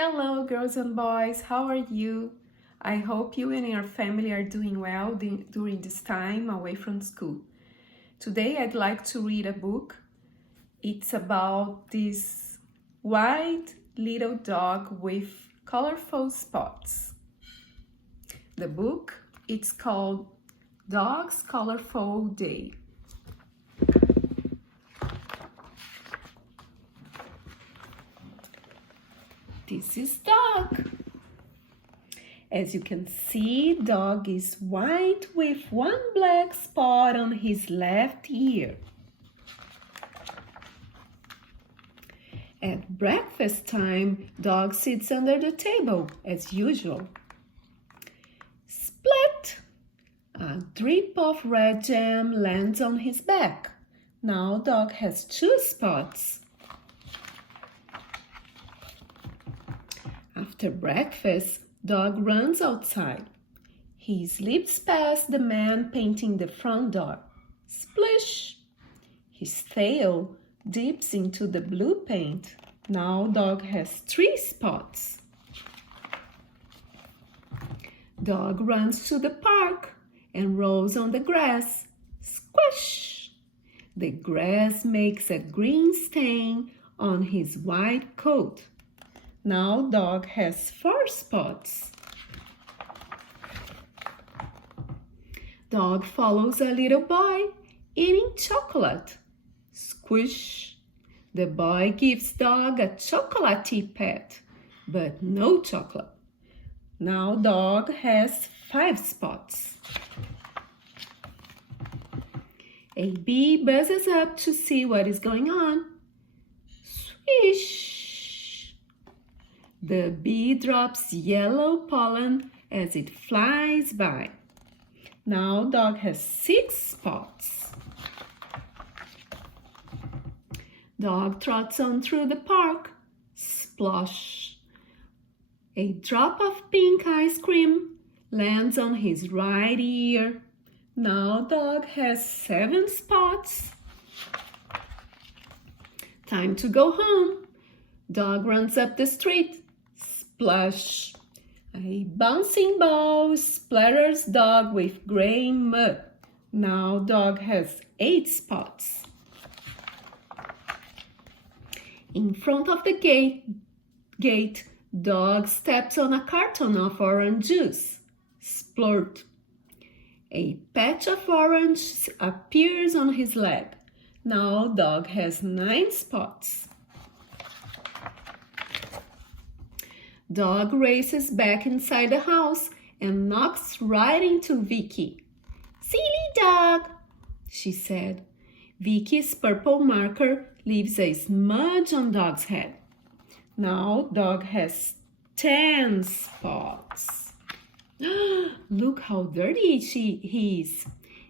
Hello, girls and boys, how are you? I hope you and your family are doing well during this time away from school. Today I'd like to read a book. It's about this white little dog with colorful spots. The book, it's called Dog's Colorful Day. This is Dog. As you can see, Dog is white with one black spot on his left ear. At breakfast time, Dog sits under the table as usual. Split! A drip of red jam lands on his back. Now Dog has two spots. After breakfast, Dog runs outside. He slips past the man painting the front door. Splish! His tail dips into the blue paint. Now Dog has three spots. Dog runs to the park and rolls on the grass. Squish! The grass makes a green stain on his white coat. Now Dog has four spots. Dog follows a little boy eating chocolate. Squish! The boy gives Dog a chocolatey pet, but no chocolate. Now Dog has five spots. A bee buzzes up to see what is going on. Swish! The bee drops yellow pollen as it flies by. Now Dog has six spots. Dog trots on through the park. Splosh! A drop of pink ice cream lands on his right ear. Now Dog has seven spots. Time to go home. Dog runs up the street. Splash! A bouncing ball splatters Dog with gray mud. Now Dog has eight spots. In front of the gate, Dog steps on a carton of orange juice. Splurt! A patch of orange appears on his leg. Now Dog has nine spots. Dog races back inside the house and knocks right into Vicky. "Silly dog," she said. Vicky's purple marker leaves a smudge on Dog's head. Now Dog has 10 spots. Look how dirty he is.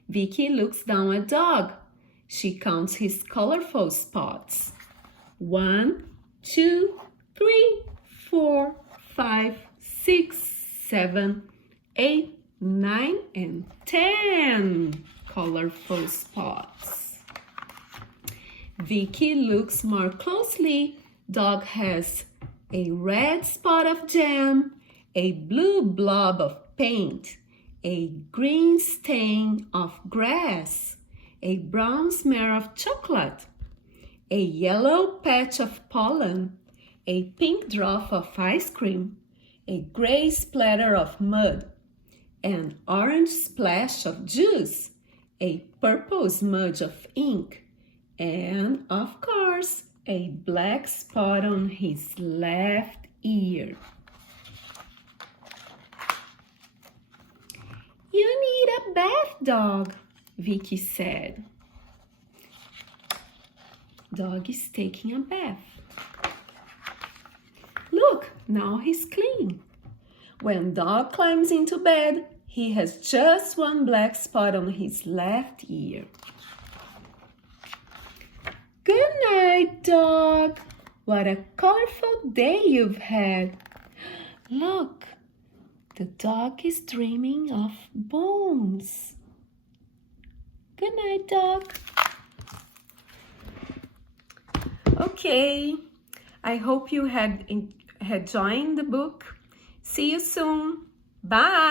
Vicky looks down at Dog. She counts his colorful spots. 1, 2, 3, 4, 5, 6, 7, 8, 9, and 10 colorful spots. Vicky looks more closely. Dog has a red spot of jam, a blue blob of paint, a green stain of grass, a brown smear of chocolate, a yellow patch of pollen, a pink drop of ice cream, a gray splatter of mud, an orange splash of juice, a purple smudge of ink, and, of course, a black spot on his left ear. "You need a bath, Dog," Vicky said. Dog is taking a bath. Look, now he's clean. When Dog climbs into bed, he has just one black spot on his left ear. "Good night, Dog. What a colorful day you've had." Look, the dog is dreaming of bones. Good night, Dog. Okay, I hope you had enjoying the book. See you soon. Bye!